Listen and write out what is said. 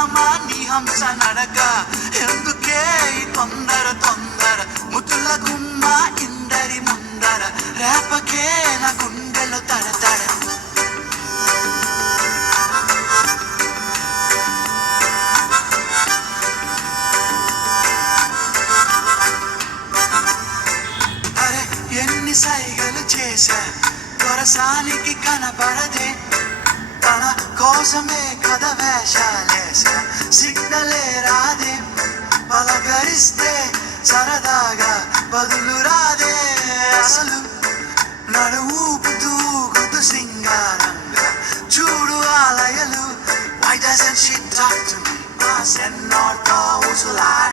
భామ నీ హంస నడక ఎందుకే ఈ తొందర తొందర ముద్దుల గుమ్మ ఇందరి ముందర రేపకే నా గుండెలో తడతడ అరే ఎన్ని సైగలు చేశా దొరసానికి కనబడదే తన కోసమే కథ వేషాలేసా సిగ్నలే రాదే పలకరిస్తే సరదాగా బదులు రాదే అసలు నడు ఊపుతూ గుదు సింగారంగా చూడు ఆలయలు Why doesn't she talk to me? మా సెన్నోటో ఉసులా